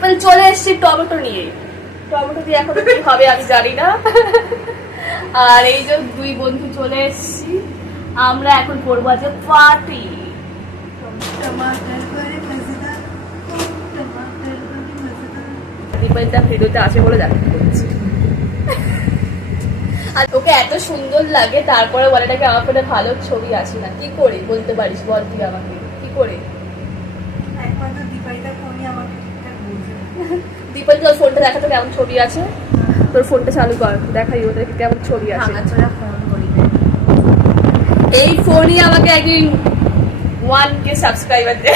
দীপাল চলে এসেছি টমেটো নিয়ে। টমেটো দিয়ে এখন কি হবে আমি জানি না। আর এই যে দুই বন্ধু চলে এসেছি, আমরা এখন করবো আজ পার্টি। দীপালটা ভিডিওতে আছে বলে দেখাতে করছি। আর ওকে এত সুন্দর লাগে, তারপরে বলে নাকি আমার ফোনে ভালো ছবি আসে না। কি করে বলতে পারিস বল তুই আমাকে, কি করে? দীপাল তোর ফোনটা দেখা তো কেমন ছবি আছে, তোর ফোনটা চালু কর, দেখাই ওদেরকে কেমন ছবি আছে। এই ফোনই আমাকে একদিন 1K সাবস্ক্রাইবার দে।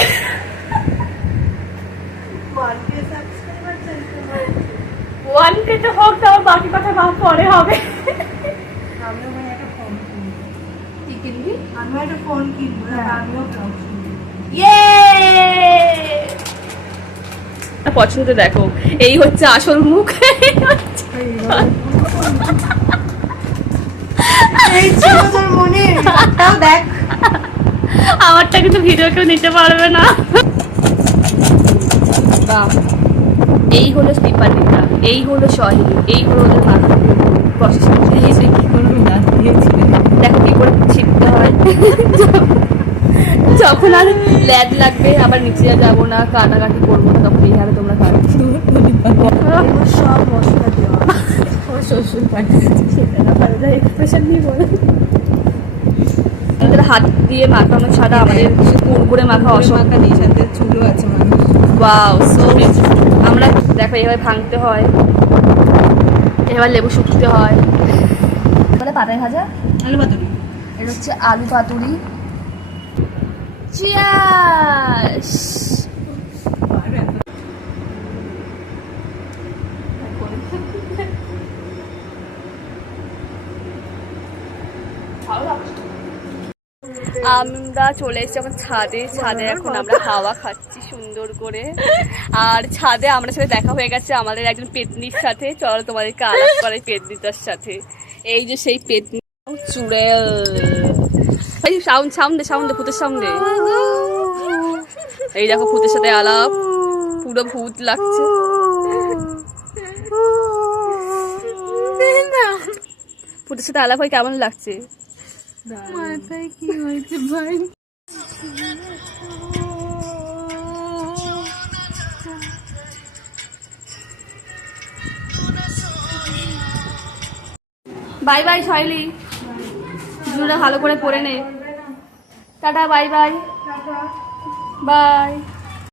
1K তো হোক, তো আমার বাকি কথা পরে হবে। পছন্দ দেখো, এই হচ্ছে আসল মুখ। আমারটা কিন্তু ভিডিও কেউ নিতে পারবে না। এই হলো দীপালিকা, এই হলো সহিনী, এই হলো ওদের মাথা। দেখো কি করে ছিটতে হয়। যখন আর ল্যাদ লাগবে, আবার নিচে যাবো না, কাটাকাটি করবো না, তখন এইভাবে তোমরা কাটছো। সব মশলা দেওয়া শ্বশুর সেটা না পারে যায় এক্সপ্রেশন নিয়ে বলে। আমাদের হাত দিয়ে মাখানো ছাড়া আমাদের কোন করে মাখা অসম্ভব নেই। সাথে চুলও আছে মানুষ। ওয়াও সো আমরা দেখো এভাবে ভাঙতে হয়, এবার লেবু শুকতে হয়। মানে পাতায় ভাজা আলু পাতুরি, এটা হচ্ছে আলু পাতুরি। চিয়ার্স। আমরা চলে এসেছি এখন ছাদে। ছাদে এখন আমরা হাওয়া খাচ্ছি সুন্দর করে। আর ছাদে আমরা সাথে দেখা হয়ে গেছে আমাদের একজন পেতনির সাথে। চলো তোমাদেরকে আলাপ করে পেতনিটার সাথে। এই যে সেই পেতনি চুড়েল। সাউন্ড সাউন্ড সাউন্ড ভূতের সাউন্ডে। এই দেখো ভূতের সাথে আলাপ, পুরো ভূত লাগছে। ভূতের সাথে আলাপ হয় কেমন লাগছে? মাথায় কি হয়েছে ভাই? বাই বাই শৈলী, জুড়ে ভালো করে পরে নে। Tata, bye bye, by.